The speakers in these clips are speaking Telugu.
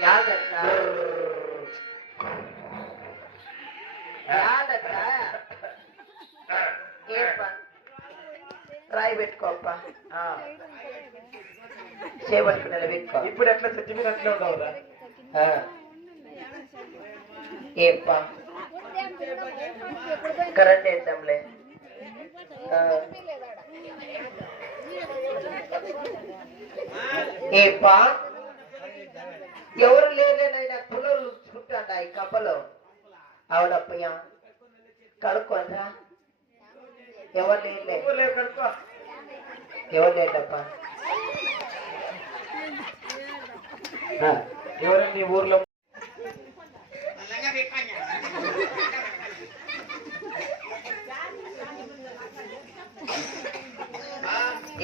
యాదట్ట యాదట్ట ఏప్ప రాయి పెట్టుకోప్ప? ఆ, చేపట్టుకుని నిలబెట్టుకో. ఇప్పుడు ఎట్లా చెప్పిన అట్లా ఉండవురా. ఏప్ప కరెంట్ వేద్దాంలే. ఏప్పా ఎవరు లేలేనైనా పుల్లలు చుట్టాడా ఈ కప్పలో అవునప్పయ్య. కడుక్కోనరా ఎవరు లేలే ఊర్లో కడుకో ఎవరు లేదప్ప ఎవరండి ఊర్లో?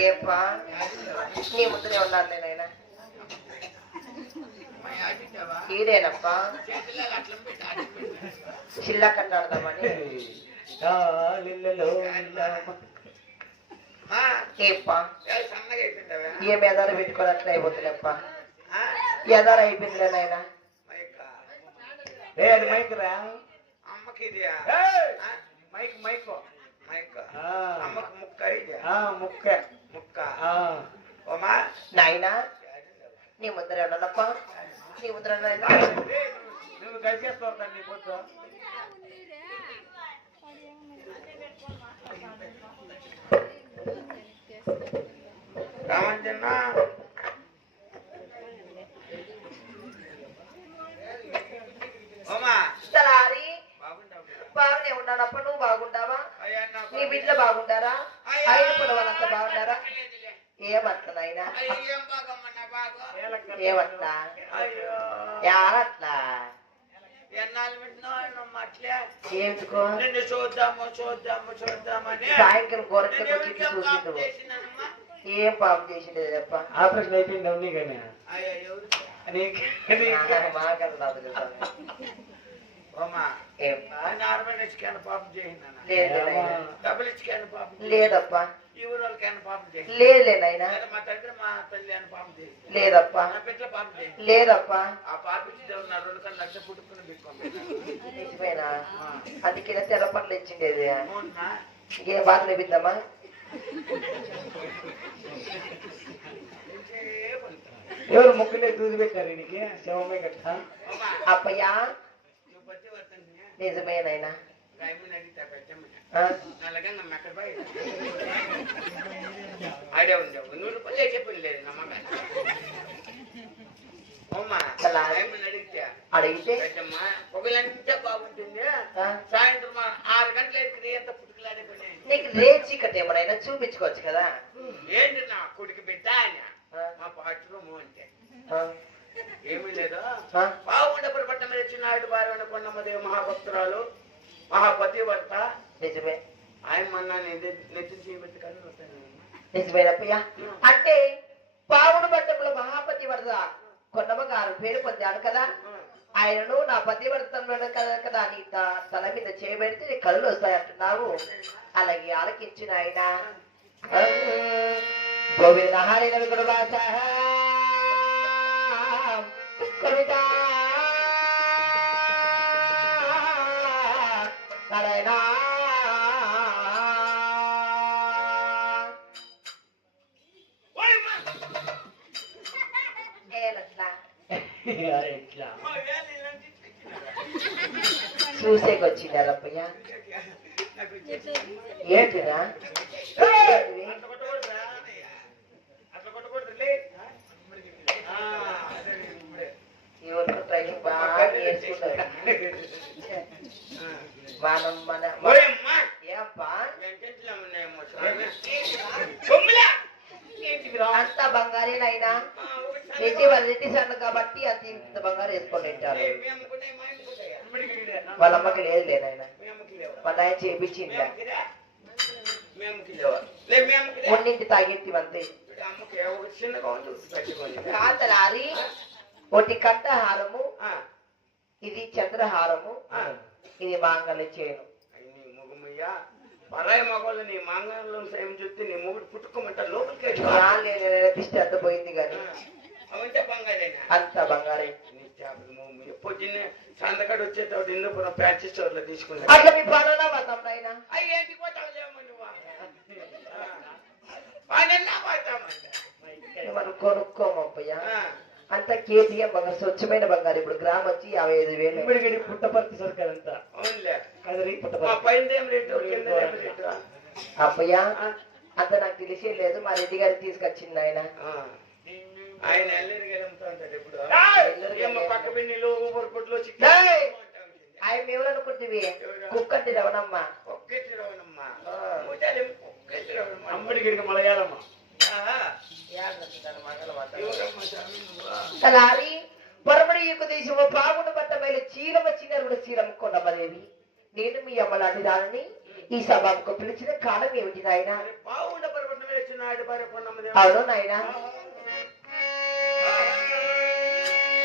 ఏప్పా? నీ ముందునే ఉన్నాను నేనైనా ఈడేనప్పా చిల్ల కట్టాడదామని ఏ మెదాలు పెట్టుకొని అట్లా అయిపోతుందప్ప ఎదారు అయిపోయిందిలే నాయనా? మైక్. రా. అమ్మకి ఏయ్! Mike mike. మైక్. అమ్మకి ముక్క ఇదియా? ఆ, ముక్క. ముక్క. ఆ, ఓమా నాయనా నీ ముందర ఉన్నానప్ప నీ నువ్వు కలిసేస్తావు తండ్రి పొద్దు ఓమా తలారి బాగుంటావు బాగానే ఉన్నానప్ప నువ్వు బాగుంటావా అయ్యా నాకు నీ బిడ్డలు బాగుంటారా అయ్యా, ఆయన కూడా వాళ్ళంతా బాగుంటారా లేదులే. ఏమట్లా నాయనా అయ్యో, ఏం బాగమ్మా బాగు ఏమట్లా అయ్యో యారట్లా ఎన్నాళ్ళు వింటున్నావు అట్లే ఎందుకో నిన్ను చూద్దాము చూద్దాము చూద్దామని సాయంత్రం ఎవరికీ పాపం చూసిండు? ఏం పాపం చేసిండే తప్ప ఆపరేషన్ అయిపోయింది అవునీ కానీ. అయ్యా ఎవరికి? నీకు నీకు- మాకన్నా ఓమా ఏం నార్మల్ ఇచ్చుకాను పాపం చేసినానా లేదు నాయనా. డబ్బులు ఇచ్చుకాను పాపం చేసినా. లేదప్పా ఈ ఊరోళ్ళకైనా పాపం చేసి లేదులే నాయనా మా తండ్రి మా తల్లి అని పాపం చేసి లేదప్పా నా బిడ్డ పాపం చేసి లేదప్పా ఆ పాప ఇచ్చి దేవుడు నా రెండు కన్నా లక్ష పుట్టుకుని బిక్కోండి నిజమేనా అందుకే తెల్ల పనులు ఇచ్చిండేది అవునా ఇంకేం బాధలు ఇద్దామా ఎవరు ముక్కులే దూది పెట్టారు ఈయనకి శవమే గట్ట ఓమా అప్పయ్యా నువ్వు పట్టి వర్తండి నిజమేనైనా ఆడే ఉండవు నూరు రూపాయలు చెప్పి లేదు నమ్మకాన్ని అడిగితే పొగలంతా బాగుంటుంది? సాయంత్రం ఆరు గంటలకి ఎంత పుట్టుకలాడే నీకు రేచి చీకటి ఏమైనా చూపించుకోవచ్చు కదా ఏంటి నా కొడుకు బిడ్డ ఆయన? మా పాటలు అంటే? ఏమీ లేదు? బాగుండప్పుడు పట్టణ నాయుడు భార్య కొండమ్మదేవి మహాభక్తురాలు మహాపతివర్త. నిజమే. ఆయన మొన్న నెత్తి చేయబెట్టి నిజమేనప్పయ్యా అంటే పావుడు పట్టంలో మహాపతి వరద కొన్నమ్మ గారు పేరు పొందాడు కదా. ఆయనను నా పతి వర్తంలో కదా కదా నీ తల మీద చేయబెడితే నీ కళ్ళు వస్తాయి అంటున్నావు అలాగే ఆలకించిన ఆయన. గోవింద హరి భాష కవిత లే. ఆ, అదే ఇప్పుడే. ఎవరికో ట్రైనింగ్ బాగా నేర్చుకుంటారు మనం మన. సొమ్ములా? అంతా బంగారేనైనా ఒకటి రెడ్డి కాబట్టి అంత ఇంత బంగారు వేసుకొని అమ్మకున్నాయా? వాళ్ళ అమ్మకి లేదు లేనాయన? వాళ్ళ ఆయన చేపించింది. ఉన్నింటి తాగెత్తి అంతే ఉంది, ఒకటి కంఠహారము ఆ, ఇది చంద్రహారము ఆ. ఇది మాంగళ్య చేయను మొగమయ్యా పరాయి మగవాళ్ళు నీ మాంగళ్యం సేమ్ చూస్తే నీ మొగుడు పుట్టుకోమంట లోపలికి పోయింది కానీ అవంటే బంగారేనా? అంత బంగారే. పొద్దున్నే సందకాడు వచ్చేటప్పుడు ఇందుపురం ప్యాచి స్టోర్లో తీసుకున్నా అట్లా మీ పనులా నాయన పోతావులేమో నువ్వు? పోతామంట మనం కొనుక్కోమప్పయ్యా ఆ. అంత కేజీఎం బంగారు స్వచ్ఛమైన బంగారు. ఇప్పుడు గ్రామ్ వచ్చి యాభై ఐదు వేలు. పుట్టపర్తి అంతా. కదరి మా పుట్టపర్తి పైన ఏం రేటు? కింద ఏం రేటు? అప్పయ్యా. అంత నాకు తెలిసే లేదు. మా రెడ్డి గారు తీసుకొచ్చింది ఆయన. ఆ. ఆయన ఉంటాడు పక్క పిన్నిలు ఊపర్ ఏయ్! ఆయన ఎవరు? అనుకుంటుంది కుక్కంటి రవణమ్మ. ఒక్కటి రవణమ్మా. ఒక్కటి రవణమ్మ. అమ్మడిగడికి మలయాళమ్మ? తలారి యొక్క దేశము మేలు చీరమ కొండమదేవి. నేను మీ అమ్మలాంటి దానిని ఈ సభకు పిలిచిన కాలం ఏమిటి నాయన? అవును నాయన.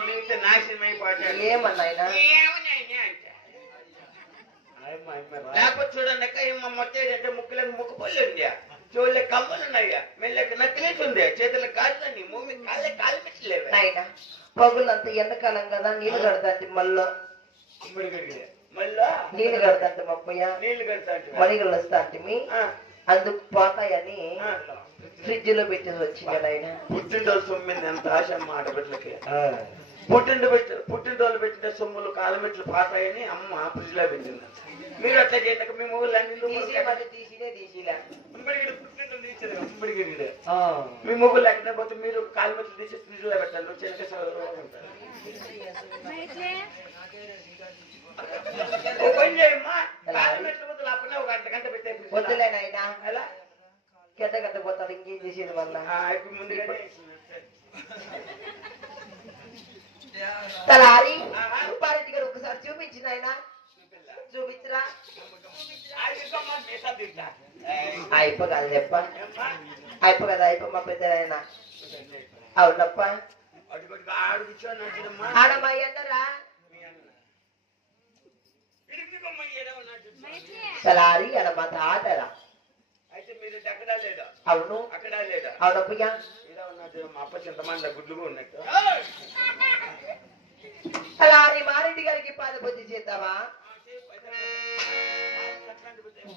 మీ ఉంటే నాశనం ఏమన్నాయినా రా. లేకపోతే చూడండి అక్క ఏమో మొత్తం అంటే ముక్కులకు ముక్కు పళ్ళు ఉంది చెవులకు కమ్మలు ఉన్నాయా? మెల్లకి నక్కిలేసి ఉంది చేతులకు కాళ్ళు మూమి కాళ్ళ కాలు పెట్టలేవు. నాయన పగులంత ఎండాకాలం కదా నీళ్ళు కడతాంటి మళ్ళీ. మళ్ళా? నీళ్ళు కడతాంటి మప్పయ్య నీళ్ళు కడతా మడిగలు వస్తాంటిమి అందుకు పోతాయని ఫ్రిడ్జ్లో పెట్టేసి వచ్చింది నాయన. పుట్టినరోజు సొమ్మింది ఎంత ఆశ అమ్మ ఆడబిడ్డలకి. ఆ. పుట్టింటి పెట్టి పుట్టినరోజు పెట్టిన సొమ్ములు కాలమెట్లు పాతాయని అమ్మ ఫ్రిడ్జ్లో పెట్టింది మీరు అట్లా చేయక మీ ఆ. మీ మొగులు లేకపోతే మీరు కాలమెట్లు తీసి ఫ్రిడ్జ్లో పెట్టాలి వచ్చేది ఓ పని చేయమ్మా. కాలమెట్లు అప్పుడే ఒక అర్ధ గంట పెట్టే. వద్దులే నాయన. ఎలా? గంట గంట పోతాడు ఇంకేం చేసేది ఇప్పుడు ముందుగానే తలారి? రూపారెడ్డి గారు ఒకసారి చూపించిన ఆయన. చూపించరా? అయిపో కాదు చెప్ప? అయిపో కదా అయిపో మా పెద్ద ఆయన అవునప్ప. ఆడమ్మా చూడు. తలారి ఆడమ్మ తాతరా. అవును. అక్కడ లేదా? అవునప్పయ్యా. మా అప్ప చింతమంది గుడ్లుగా ఉన్నట్టు మారెడ్డి గారికి పాదపూజ చేద్దామా?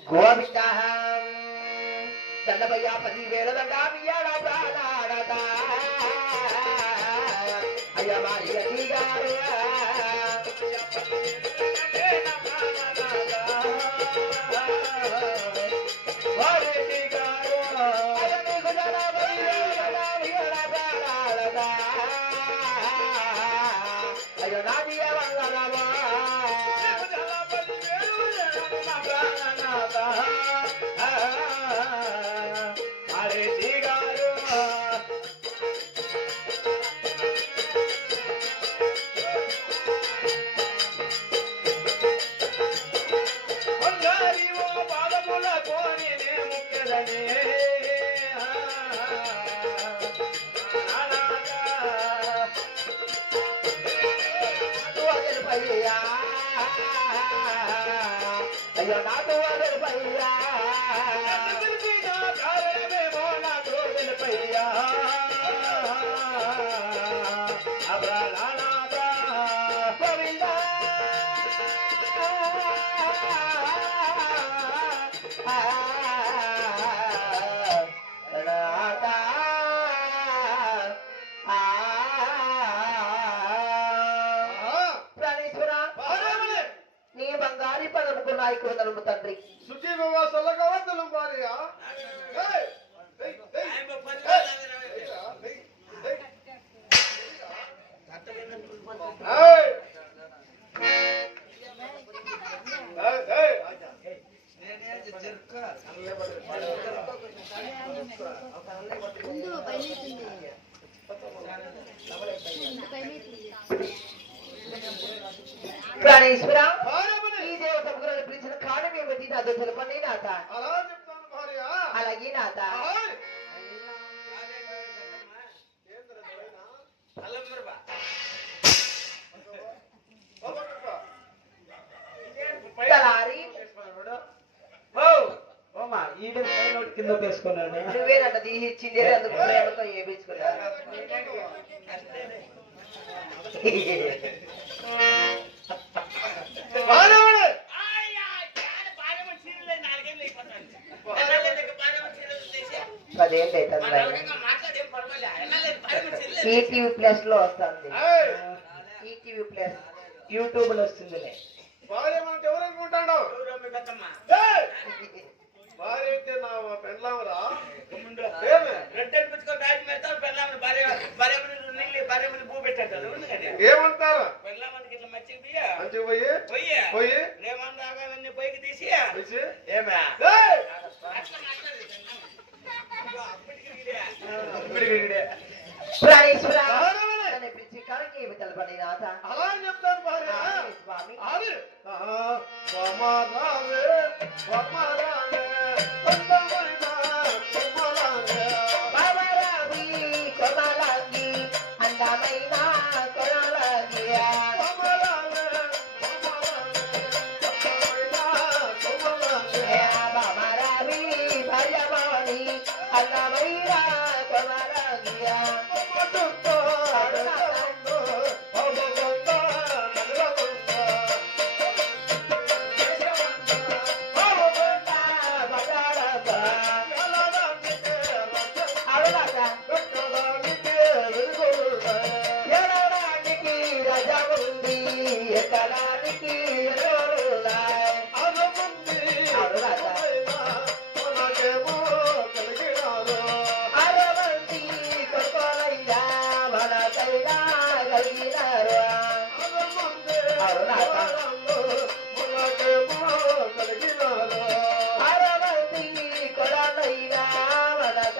గోవింద దండమయ్య పది వేల అయ్య మారి గారు. ప్రాణేశ్వర ఈ దేవత ముగ్గురు పిలిచిన కారణం ఏమిటి నాతో తెలపండి భార్య. అలాగే బాబా, తలారి. కింద వేసుకున్నాడు నువ్వేనంట తీసిచ్చింది అందుకు ప్రేమతో ఏపించుకున్నారు భార్యమని పదేళ్ళు అవుతుంది ఈటీవీ ప్లస్లో వస్తుంది ఈటీవీ ప్లస్ యూట్యూబ్లో వస్తుంది ఎవరు అనుకుంటాడు భార్య అంటే నా పెళ్ళామరా? ఏమే? ఏమంటారు మంచి పోయి పోయి పైకి తీసి వచ్చి ఏమే ఏయ్, అట్లా మాట్లాడదు అప్పటికి ఇక్కడికి ఇక్కడే. ప్రాణేశ్వర భార్యమని నన్ను పిలిచి కారణం ఏమి? తెలపండి నాథ అలా అని చెప్తాను భార్య. స్వామి అది వమరావే వమరావే అందమైన Allah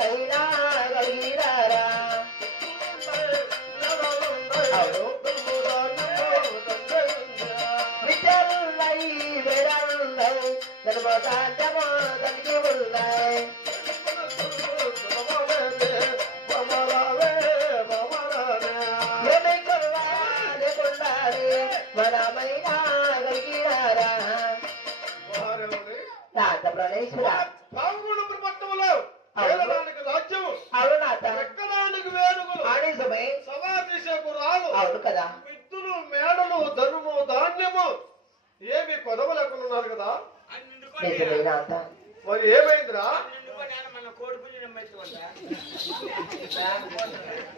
మనకైనా కలిగినారా అవును విద్యలున్నాయి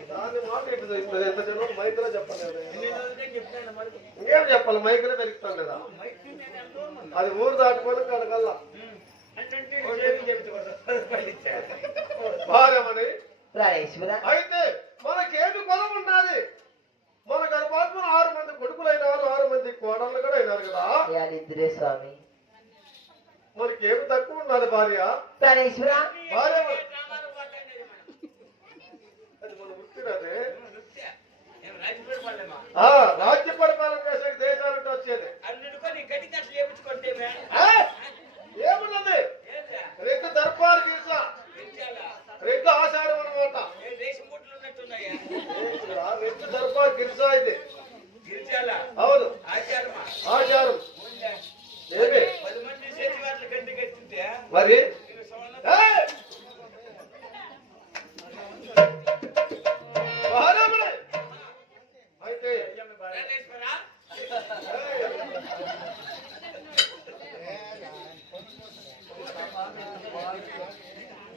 దాని మాట ఎంత జనం మైకులో చెప్పలేదు ఇంకేం చెప్పాలి? మైకులో పెరుగుతాం కదా. అది ఊరు దాటుకొని కడగల్లా భార్యమని అయితే మనకేమి కొలం ఉన్నది మన గర్భాత్మను ఆరు మంది కొడుకులైనారు ఆరు మంది కోడళ్ళు కూడా అయినారు కదా. స్వామి. మనకేమి తక్కువ ఉన్నది భార్య? భార్య ఆ, రాజ్య పరిపాలన చేసే దేశాలంటే వచ్చేది? ఏమున్నది? రెండు దర్బార్ గిరిజ. రెండు ఆచారం అనమాట రెండు దర్బార్ గిరిజ ఇది. గిరిజాల అవును ఆచారమా ఆచారం ఏమి పది మంది చేతి వాటిని గడ్డి కట్టింటే మరి ఇవి సవరణ ఏయ్! భార్యములే. అయితే ప్రాణేశ్వరా,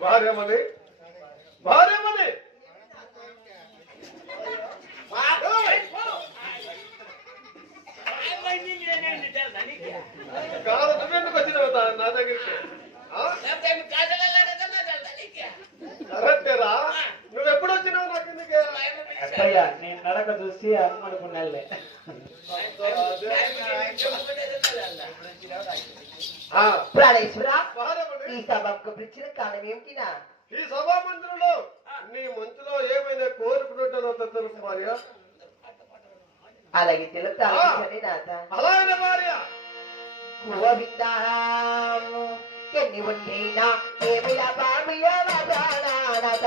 భార్యమని భార్యమని మా- ఏయ్, పో. ఏమైంది నేనేంటి తెలుసా? నీకే కాదు నువ్వెందుకు వచ్చినావు తా- నా దగ్గరికి ఆ? లేకపోతే ఏమి కాదలలాడదన్నా తెలుసా నీకే కరెక్టేరా నువ్వెప్పుడు వచ్చినావు నాకు ఎందుకే మా అమ్మ పిలిచారు. అక్కయ్య నేను నడక చూసి అనుకున్నాలే ఆ, ప్రాణేశ్వర ఈ సభకు పిలిచిన కారణం ఏమిటినా ఈ సభా మందిరంలో నీ మనసులో ఏమైనా కోరుకున్నట్టు తెలుసు భార్య అలాగే. నాథ. అలాగే భార్య ఎన్ని ఉండేనా ఏమి లాభామియ ప్రాణానత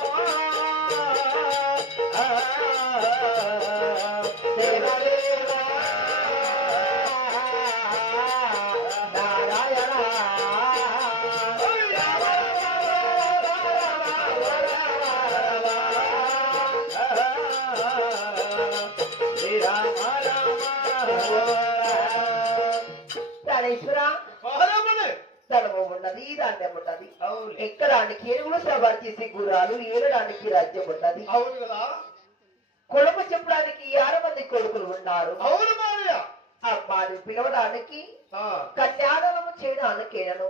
ఎక్కడానికి ఏనుగులు సవారు చేసే గుర్రాలు ఏలడానికి రాజ్యం ఉన్నది. అవును కదా? కొడుకు చెప్పడానికి ఆరు మంది కొడుకులు ఉన్నారు. అవును అమ్మాని పిలవడానికి కన్యాదానము చేయడానికేనను.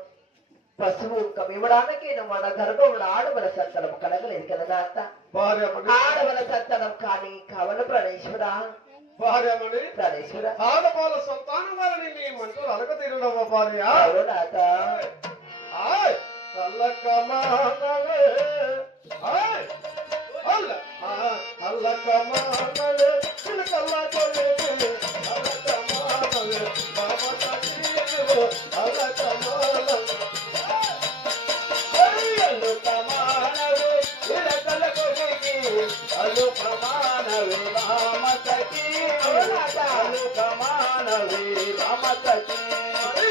పశువు ఇవ్వడానికేను మన గర్భంలో ఆడవల సంతనం కలగలేదు కదా భార్యమణి ఆడవల సంతనం కానీ కవల ప్రణేశ్వర? ప్రణేశ్వర? ఆడపాల సంతానం వారిని నీ మనసులో అలక తీరుడమ్మ భార్య అల్లక మానవే అల్ల! అల్లక మానవే చిలకల్ల కొల్లే అల్లక మానవే బాబా తీరు అల్లక మానవే అల్లక మానవే చిలకల్ల కొల్లే అల్లక మానవే మామతకి అల్లక మానవే మామతకి అల్లక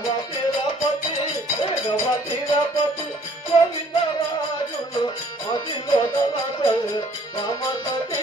తిరుపతి తిరుపతి గోవిందరాజులు మదిలో దళతలు రామ సతీ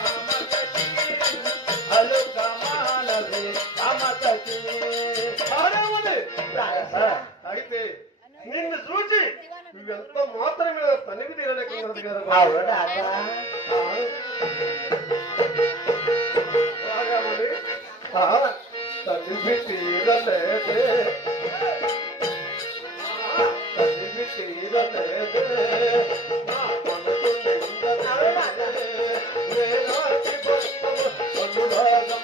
అయితే నిన్ను చూసి నువ్వెంత మాత్రమే తనివి తీరలేకున్నది కదా. తనివి తీరలేదే. తీరలేదే. అనురాగం,